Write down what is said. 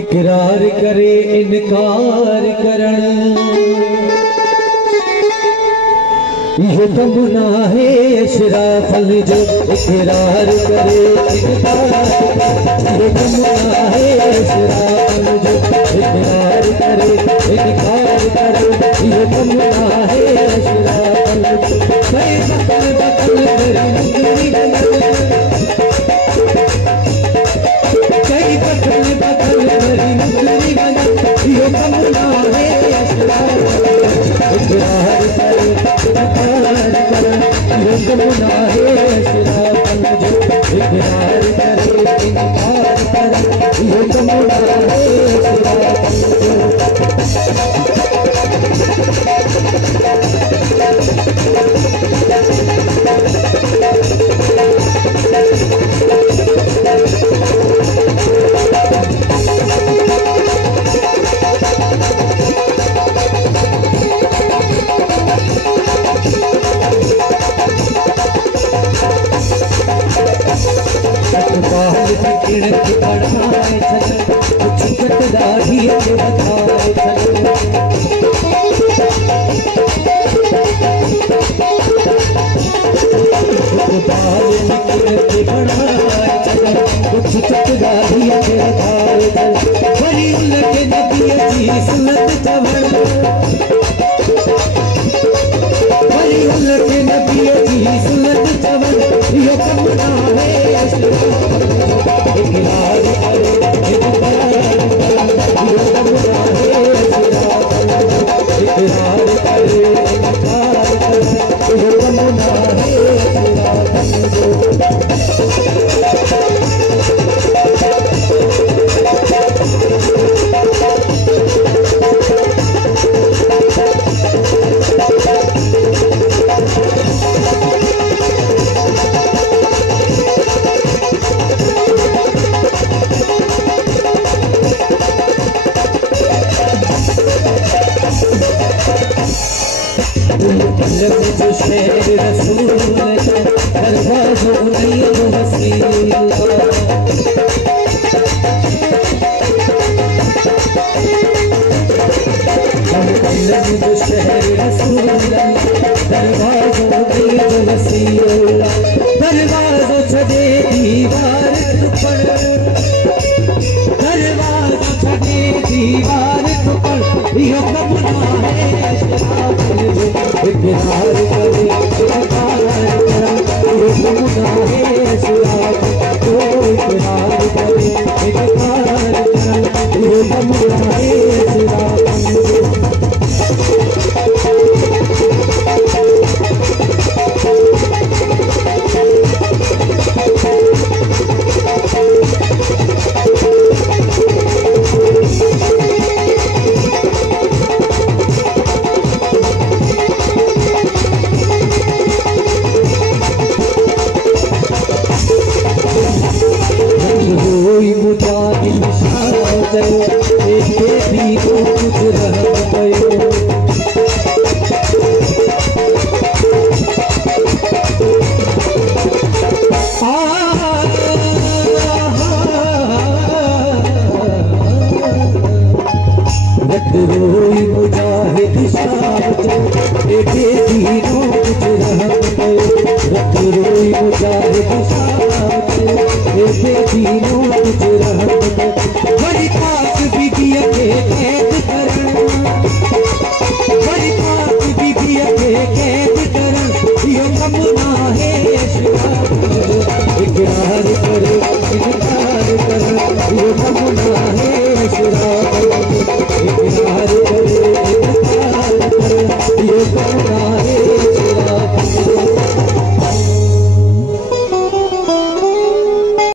इकरार करे इनकार करण ये तो गुनाह है इशराफल जो इकरार करे इनकार ये तो गुनाह है इशराफल जो इकरार करे इनकार करे ये तो गुनाह है इशराफल जो कई बकल बकल मेरी मुंगरी कई बकल बकल मेरी मुंगरी ये तो गुनाह है इशराफल इकरार करे गुनाह इशराफल जो इकरार करे इनकार करे ये तो गुनाह इशराफल जो Come on.